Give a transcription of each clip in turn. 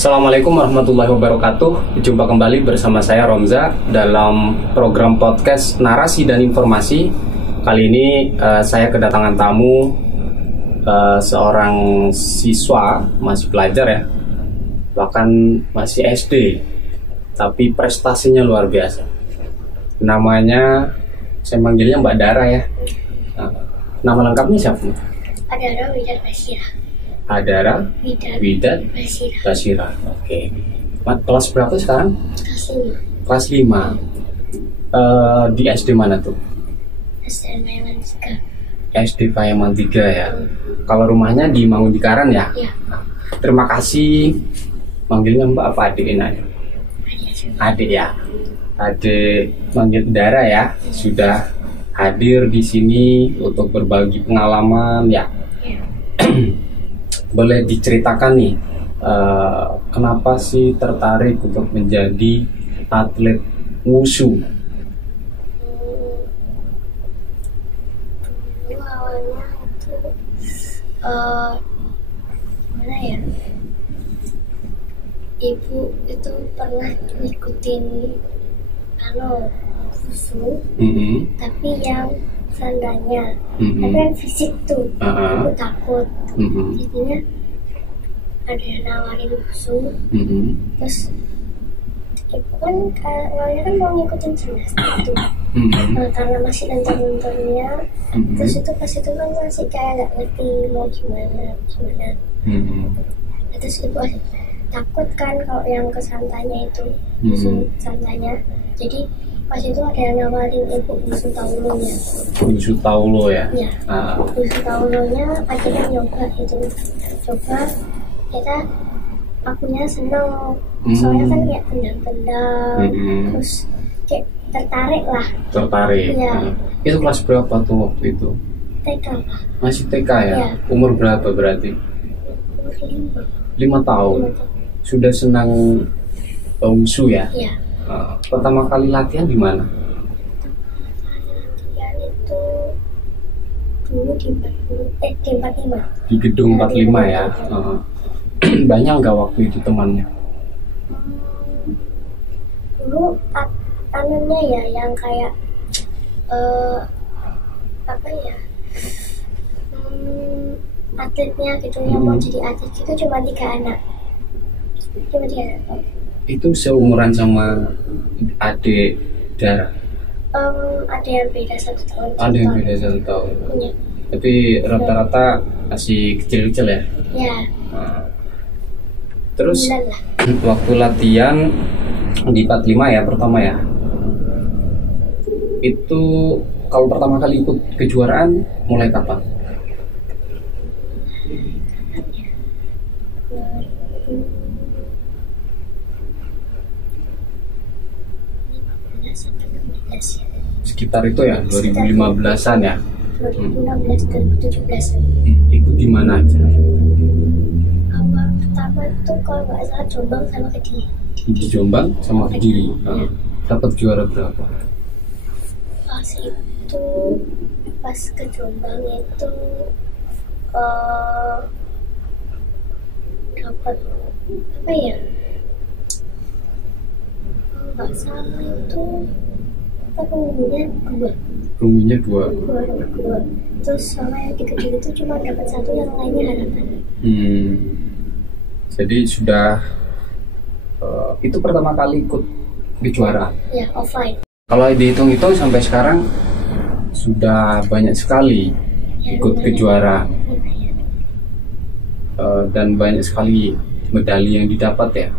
Assalamualaikum warahmatullahi wabarakatuh. Jumpa kembali bersama saya Romza dalam program podcast Narasi dan Informasi. Kali ini saya kedatangan tamu, seorang siswa, masih pelajar ya, bahkan masih SD, tapi prestasinya luar biasa. Namanya, saya manggilnya Mbak Dara ya. Nama lengkapnya siapa? Adara Widat Basira. Adara Widat Basira. Oke. Kelas berapa sekarang? Kelas 5. Kelas 5. Di SD mana tuh? SD Payaman 3. SD Payaman 3 ya. Kalau rumahnya di Mangunjikaran ya? Iya. Terima kasih. Manggilnya Mbak apa adik ini? Adik ya. Adik manggil Dara ya. Sudah hadir di sini untuk berbagi pengalaman ya. Boleh diceritakan nih, kenapa sih tertarik untuk menjadi atlet wushu? Dulu awalnya itu gimana ya? Ibu itu pernah ngikutin wushu, tapi yang sandanya, tapi yang fisik tuh, aku takut. Jadinya ada yang nawarin wushu, terus ibu kan awalnya kan mau ngikutin gimnastik tuh, karena masih lentur-lenturnya, terus itu pas itu kan masih kayak nggak ngerti mau gimana. Terus ibu takut kan kalau yang ke santanya itu, wushu santanya, jadi pas itu ada yang nawarin ibu wushu taulonya. Wushu taulo ya? Iya. Wushu taulonya akhirnya coba, kita akunya seneng, soalnya kan kayak tendang-tendang, terus kayak tertarik lah. Tertarik. Iya. Itu kelas berapa tuh waktu itu? TK lah. Masih TK ya? Iya. Umur berapa berarti? Umur 5. 5 tahun. Sudah senang wushu ya? Iya. Pertama kali latihan di mana? Latihan itu dulu di 45. Di gedung 45 ya. Banyak nggak waktu itu temannya? Dulu anunya ya yang kayak apa ya? Atletnya gitu, yang mau jadi atlet itu cuma 3 anak. Itu seumuran sama adik Dara? Ada yang beda 1 tahun. Ada yang beda 1 tahun. Iya. Tapi rata-rata masih kecil-kecil ya? Ya. Terus 9 lah. waktu latihan di 45 ya pertama ya? Itu kalau pertama kali ikut kejuaraan mulai kapan? Sekitar itu ya, 2015-an ya? 2016-2017. Ikut di mana aja? Awal pertama tuh kalau nggak salah Jombang sama Kediri. Di Jombang sama Kediri. Dapat juara berapa? Pas itu, pas ke Jombang itu dapat apa ya? Kalau nggak salah itu perunggunya 2. Terus sama yang di Kediri itu cuma dapat 1, yang lainnya harapan. Jadi sudah itu pertama kali ikut kejuaraan? Ya, offline. Kalau dihitung-hitung sampai sekarang sudah banyak sekali ikut kejuaraan. Dan banyak sekali medali yang didapat ya.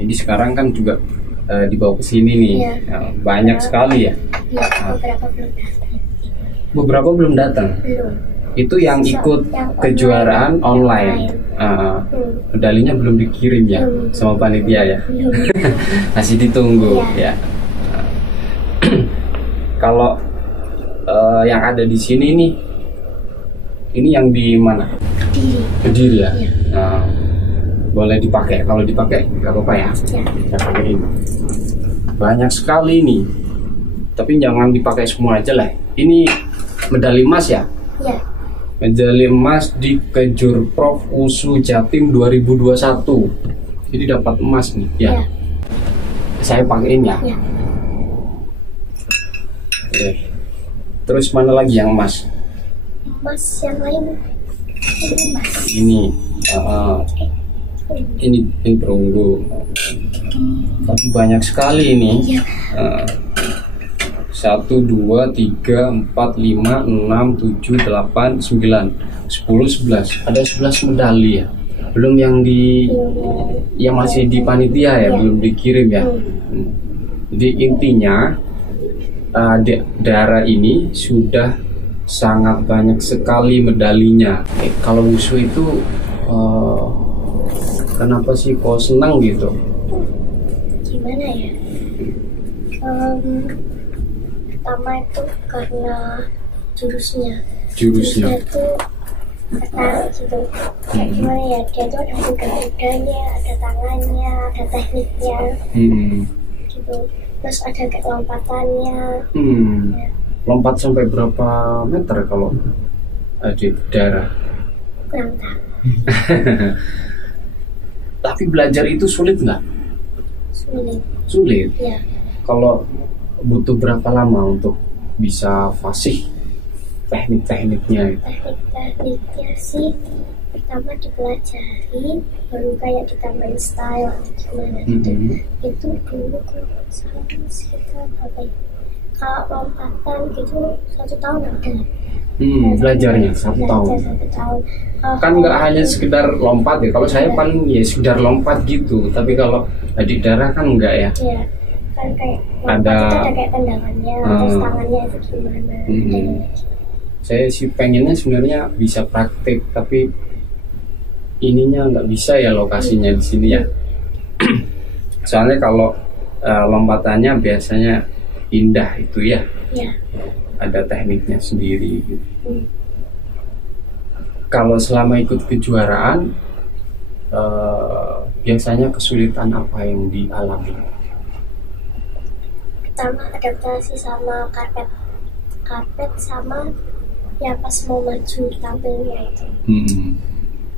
Jadi sekarang kan juga dibawa ke sini nih, banyak sekali ya. Beberapa belum datang. Itu yang ikut kejuaraan online. Medalinya belum dikirim ya sama panitia ya. Masih ditunggu ya. Kalau yang ada di sini nih, ini yang di mana? Kediri ya. Boleh dipakai, kalau dipakai nggak apa-apa ya. Saya pakai ini. Banyak sekali nih, tapi jangan dipakai semua aja lah. Ini medali emas ya? Iya. Medali emas di Kejurprov Wushu Jatim 2021. Jadi dapat emas nih ya. Saya pakein ya. Oke. Terus mana lagi yang emas? Emas yang lain ini emas. Ini perunggu. Tapi banyak sekali ini. 1, 2, 3, 4, 5, 6, 7, 8, 9, 10, 11. Ada 11 medali ya. Belum yang yang masih di panitia ya, belum dikirim ya. Jadi intinya Dara ini sudah sangat banyak sekali medalinya. Kalau wushu itu kenapa sih kok senang gitu? Gimana ya? Pertama itu karena jurusnya itu tertarik gitu. Kayak gimana ya, dia tuh ada kuda-kudanya, ada tangannya, ada tekniknya gitu. Terus ada kayak lompatannya. Ya. Lompat sampai berapa meter kalau di Dara? Kurang tahu. Tapi belajar itu sulit nggak? Sulit. Ya. Kalau butuh berapa lama untuk bisa fasih teknik-tekniknya? Teknik-tekniknya sih pertama dipelajari, baru kayak ditambahin style atau gimana gitu. Itu dulu kalau salah sekitar apa ya? Kalau lompatan gitu 1 tahun ada. Belajarnya 1 tahun. Kan nggak hanya sekedar lompat ya. Kalau saya paling ya sekedar lompat gitu. Tapi kalau di Dara kan enggak ya. Iya. Kan kayak ada kayak tendangannya, terus tangannya itu gimana. Saya sih pengennya sebenarnya bisa praktik, tapi ininya nggak bisa ya lokasinya di sini ya. Soalnya kalau lompatannya biasanya indah itu ya. Ada tekniknya sendiri gitu. Kalau selama ikut kejuaraan biasanya kesulitan apa yang dialami? Pertama adaptasi sama karpet sama ya pas mau maju tampilnya itu.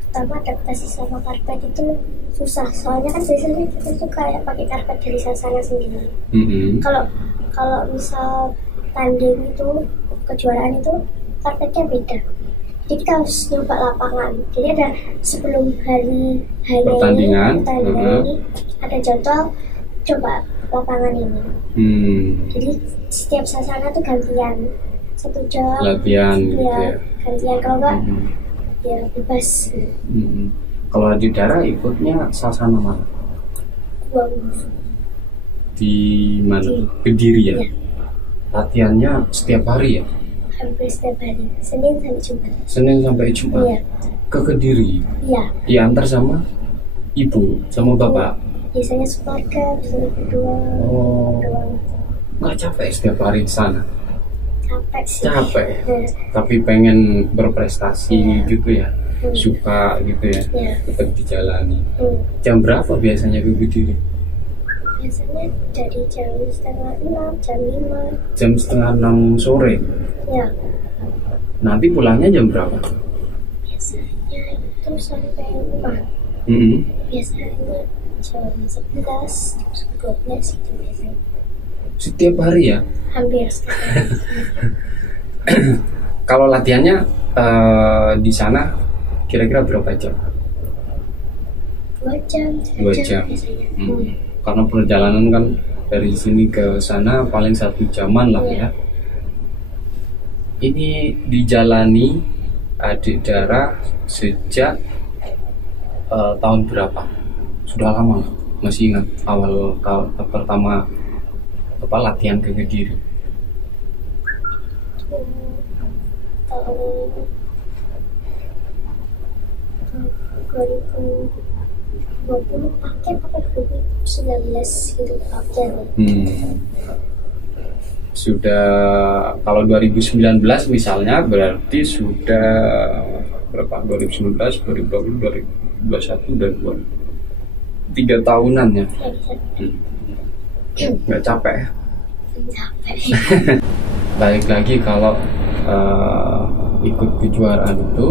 Pertama adaptasi sama karpet itu susah, soalnya kan biasanya kita tuh kayak pakai karpet dari Sasana sendiri. Kalau misal tanding itu kejuaraan itu karpetnya beda, jadi kita harus nyoba lapangan. Jadi ada sebelum hari pertandingan ini ada jadwal coba lapangan ini. Jadi setiap Sasana tuh gantian 1 jam latihan gitu ya. Gantian, kalau enggak ya bebas. Kalau di Dara ikutnya Sasana mana? Di mana? Kediri ya? Latihannya setiap hari ya? Hampir setiap hari, Senin sampai Jumat. Senin sampai Jumat? Iya. Ke Kediri? Iya. Diantar sama ibu, sama bapak? Biasanya sekeluarga, biasanya berdua. Nggak capek setiap hari di sana? Capek sih. Capek? Tapi pengen berprestasi gitu ya? Suka gitu ya? Tetap dijalani. Jam berapa biasanya ke Kediri? Biasanya dari jam 5:30, jam 5. Jam 5:30 sore? Ya. Nanti pulangnya jam berapa? Biasanya itu sampai rumah. Biasanya jam 11, jam 12 itu biasanya. Setiap hari ya? Hampir setiap hari. Kalau latihannya di sana kira-kira berapa jam? 2 jam, 3 jam biasanya. Karena perjalanan kan dari sini ke sana paling 1 jaman lah ya. Ini dijalani Adik Dara sejak tahun berapa? Sudah lama nggak? Masih ingat awal pertama latihan ke Kediri? Tahun 2020 akhir apa 2019 gitu akhir. Sudah, kalau 2019 misalnya berarti sudah berapa? 2019, 2020, 2021 dan 3 tahunan ya. Nggak capek ya? Capek. Balik lagi kalau ikut kejuaraan itu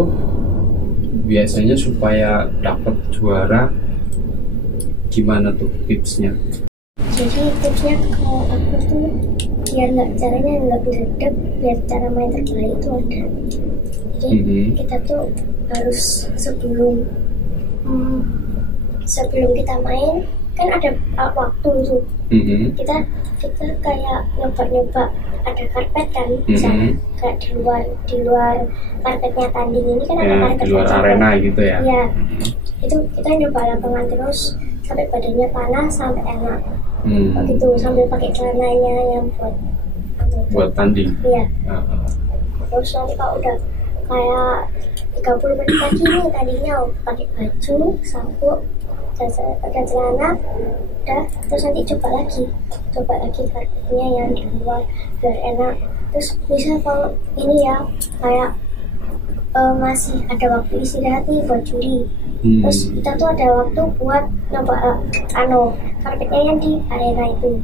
biasanya supaya dapat juara gimana tuh tipsnya? Jadi tipsnya kalau aku tuh biar caranya nggak beredep, biar cara main terbaik itu ada. Jadi kita tuh harus sebelum kita main kan ada waktu tuh. Kita kayak nyoba ada karpet kan, misalnya kayak di luar karpetnya tanding ini kan ada karpet di luar arena gitu ya. Iya, itu kita nyoba lapangan terus sampai badannya panas sampai enak. Begitu sambil pakai celananya yang buat tanding. Iya. Terus nanti kalau udah kayak 30 menit lagi nih tadinya pakai baju, sabuk, pakai celana, udah terus nanti coba lagi karpetnya yang di luar biar enak. Terus bisa kalau ini ya kayak masih ada waktu istirahat nih buat juri. Terus kita tuh ada waktu buat nyoba karpetnya yang di arena itu.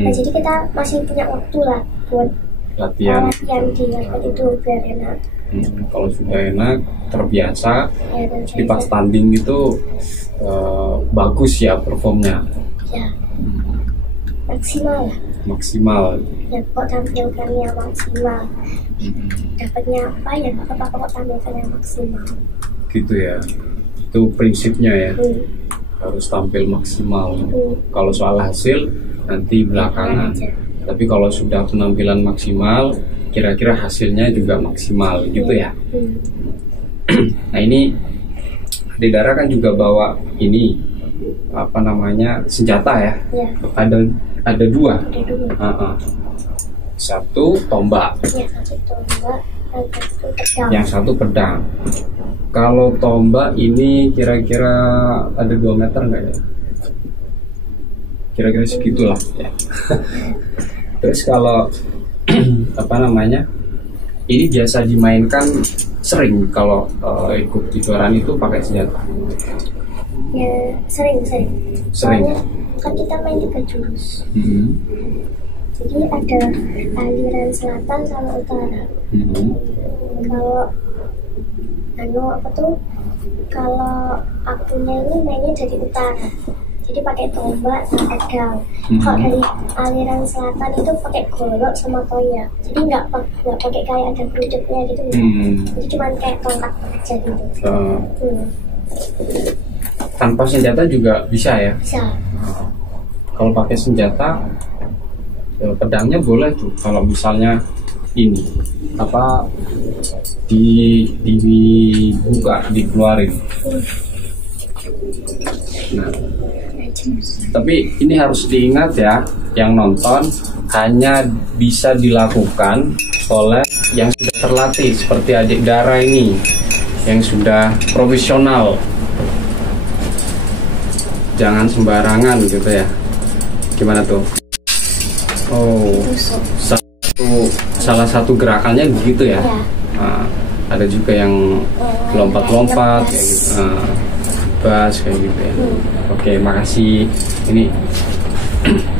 Nah jadi kita masih punya waktu lah buat latihan di karpet itu biar enak. Kalau sudah enak, terbiasa, di pas tanding itu bagus ya performnya. Ya, maksimal. Ya, kok tampilkannya maksimal. Dapatnya apa ya? Apa kok tampilkannya maksimal? Gitu ya. Itu prinsipnya ya. Harus tampil maksimal. Kalau soal hasil nanti belakangan. Tapi kalau sudah penampilan maksimal, kira-kira hasilnya juga maksimal gitu ya. Nah ini di Dara kan juga bawa ini senjata ya. Ada dua. Satu tombak. Yang satu pedang. Kalau tombak ini kira-kira ada 2 meter nggak ya? Kira-kira segitulah ya. Terus kalau ini biasa dimainkan sering kalau ikut kejuaraan itu pakai senjata. Ya sering. Soalnya kan kita main 3 jurus. Jadi ada aliran selatan sama utara. Kalau akunya ini mainnya dari utara. Jadi pakai tombak sama pedang. Kalau dari aliran selatan itu pakai golok sama toya. Jadi nggak pakai kayak ada geruduknya gitu. Jadi cuma kayak tongkat aja gitu. Tanpa senjata juga bisa ya? Bisa. Kalau pakai senjata, pedangnya boleh tuh. Kalau misalnya ini dibuka, dikeluarin. Nah, tapi ini harus diingat ya, yang nonton hanya bisa dilakukan oleh yang sudah terlatih seperti adik Dara ini, yang sudah profesional. Jangan sembarangan gitu ya. Gimana tuh? Salah satu gerakannya begitu ya. Nah, ada juga yang lompat-lompat kayak gitu. Bas kayak gitu ya. Oke, makasih. Ini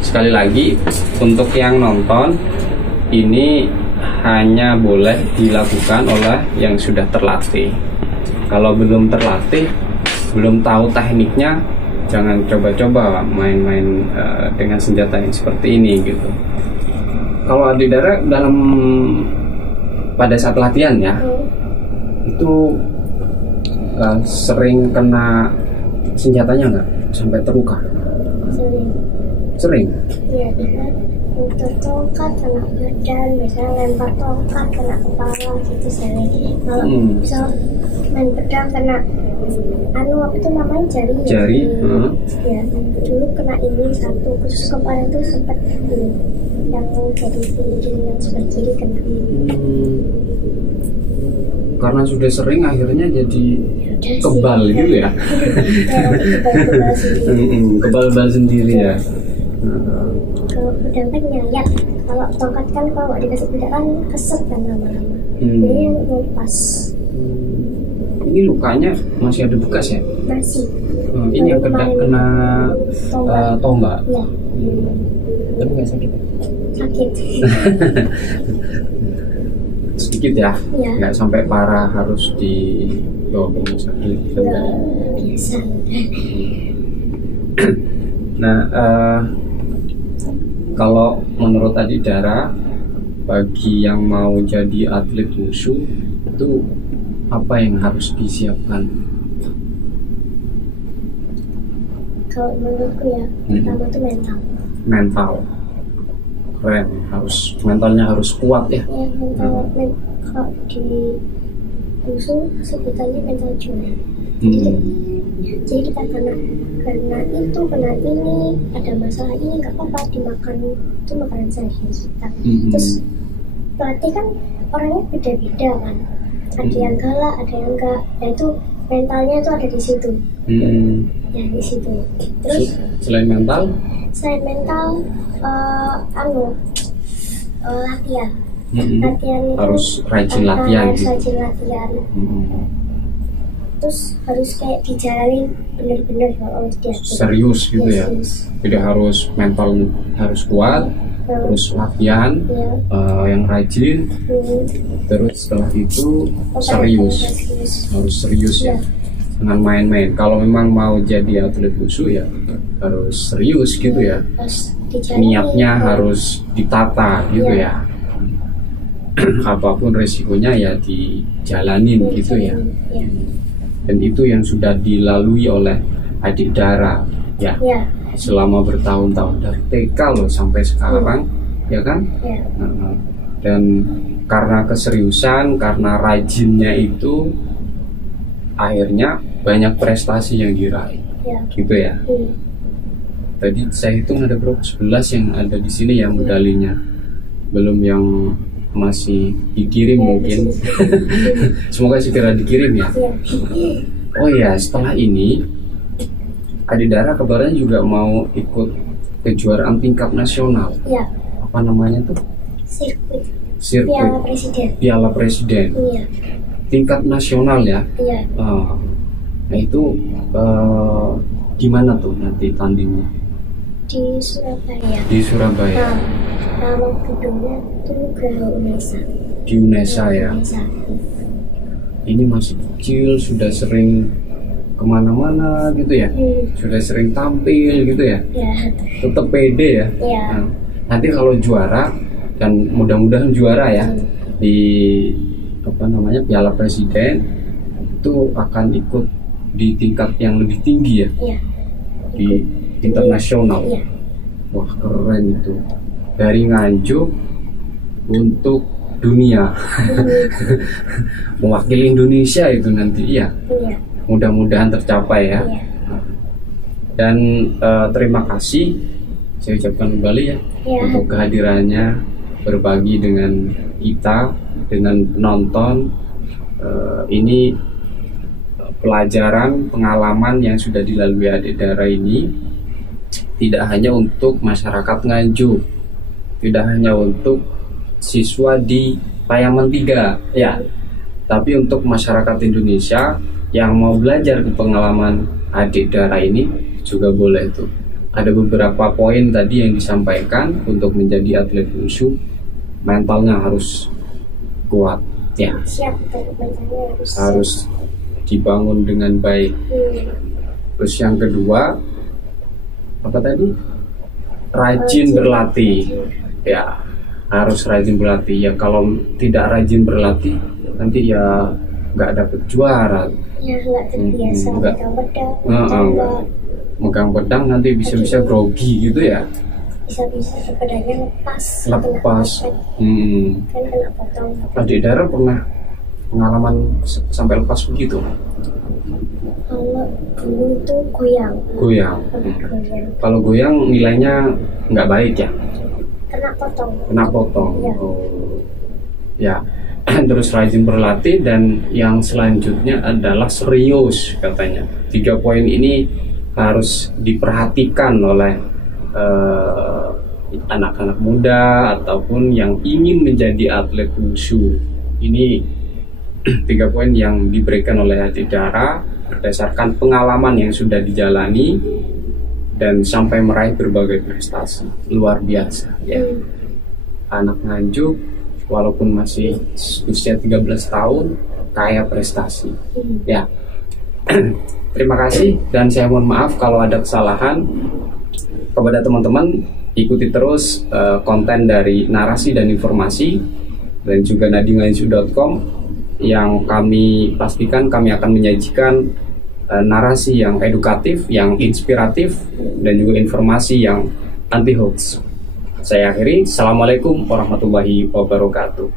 sekali lagi untuk yang nonton, ini hanya boleh dilakukan oleh yang sudah terlatih. Kalau belum terlatih, belum tahu tekniknya, jangan coba-coba main-main dengan senjata yang seperti ini gitu. Kalau Adik Dara pada saat latihan ya, itu sering kena senjatanya nggak sampai terluka? Sering? Iya, untuk tongkat kena badan, biasanya lempar tongkat kena kepala gitu sering. Kalau bisa main pedang kena waktu itu namanya jari. Ya, dulu kena ini satu khusus kepala itu sempat yang dari pinggir yang sebelah kiri kena. Karena sudah sering akhirnya jadi kebal gitu ya. Kebal sendiri ya. Kalau pedang kan nyayat, kalau tongkat kan kalau nggak dikasih pedang kan keset kan lama-lama. Jadi yang lepas. Ini lukanya masih ada bekas ya? Masih. Ini yang kena tombak. Iya. Tapi nggak sakit? Sakit. Sedikit ya? Iya. Nggak sampai parah harus di sakit. Biasa. Nah, kalau menurut Adidara, bagi yang mau jadi atlet wushu itu apa yang harus disiapkan? Kalau menurutku ya, pertama tuh mental. Mental, keren. Mentalnya harus kuat ya. Ya, mental. Kalau di wushu sebutannya mental juara. Jadi kita kena ini, ada masalah ini, nggak apa-apa, dimakan, itu makanan sehari kita. Terus pelatih kan orangnya beda-beda kan, ada yang galak, ada yang enggak, nah itu mentalnya tuh ada di situ. Ya di situ. Terus selain mental latihan. Latihan itu harus rajin latihan. Terus harus kayak dijalanin bener-bener kalau diatur. Serius gitu ya. Jadi harus mental harus kuat, terus latihan yang rajin, terus setelah itu serius. Harus serius ya. Jangan main-main. Kalau memang mau jadi atlet wushu ya harus serius gitu ya. Niatnya harus ditata gitu ya. Apapun resikonya ya dijalanin gitu ya. Dan itu yang sudah dilalui oleh Adidara ya, selama bertahun-tahun dari TK loh sampai sekarang ya kan. Dan karena keseriusan, karena rajinnya itu akhirnya banyak prestasi yang diraih gitu ya. Tadi saya hitung ada berapa, 11 yang ada di sini ya medalinya, belum yang masih dikirim mungkin. Semoga segera dikirim ya. Oh ya, setelah ini Adidara kabarnya juga mau ikut kejuaraan tingkat nasional. Apa namanya tuh? Sirkuit Piala Presiden. Tingkat nasional ya. Nah itu gimana tuh nanti tandingnya? Di Surabaya. Nama gedungnya itu Geraha Unesa. Di Unesa ya. Ini masih kecil, sudah sering kemana-mana gitu ya. Sudah sering tampil gitu ya. Tetap pede ya. Nah, nanti kalau juara, dan mudah-mudahan juara ya, di Piala Presiden itu akan ikut di tingkat yang lebih tinggi ya. Di tingkat nasional. Wah, keren itu. Dari Nganjuk untuk dunia. Mewakili Indonesia itu nanti ya. Mudah-mudahan tercapai ya. Dan terima kasih saya ucapkan kembali ya untuk kehadirannya, berbagi dengan kita, dengan penonton. Ini pelajaran, pengalaman yang sudah dilalui Adidara ini tidak hanya untuk masyarakat Nganjuk, tidak hanya untuk siswa di Payaman 3 ya, tapi untuk masyarakat Indonesia yang mau belajar ke pengalaman Adidara ini juga boleh tuh. Ada beberapa poin tadi yang disampaikan. Untuk menjadi atlet wushu, mentalnya harus kuat ya. Harus dibangun dengan baik. Terus yang kedua apa tadi? Rajin berlatih. Ya, harus rajin berlatih ya. Kalau tidak rajin berlatih nanti ya nggak dapet juara. Ya nggak terbiasa megang pedang nanti bisa-bisa grogi gitu ya. Bisa-bisa pedangnya lepas. Kan kena potong. Adidara pernah pengalaman sampai lepas begitu? Kalau dulu itu goyang. Kalau goyang nilainya nggak baik ya? Kena potong. Ya. Oh. Ya. Terus rajin berlatih, dan yang selanjutnya adalah serius katanya. 3 poin ini harus diperhatikan oleh anak-anak muda ataupun yang ingin menjadi atlet wushu. Ini 3 poin yang diberikan oleh Adidara berdasarkan pengalaman yang sudah dijalani dan sampai meraih berbagai prestasi luar biasa ya. Anak Nganjuk walaupun masih usia 13 tahun kaya prestasi ya. Terima kasih, dan saya mohon maaf kalau ada kesalahan. Kepada teman-teman, ikuti terus konten dari Narasi dan Informasi dan juga nadingainsu.com, yang kami pastikan kami akan menyajikan narasi yang edukatif, yang inspiratif, dan juga informasi yang anti hoax. Saya akhiri, Assalamualaikum warahmatullahi wabarakatuh.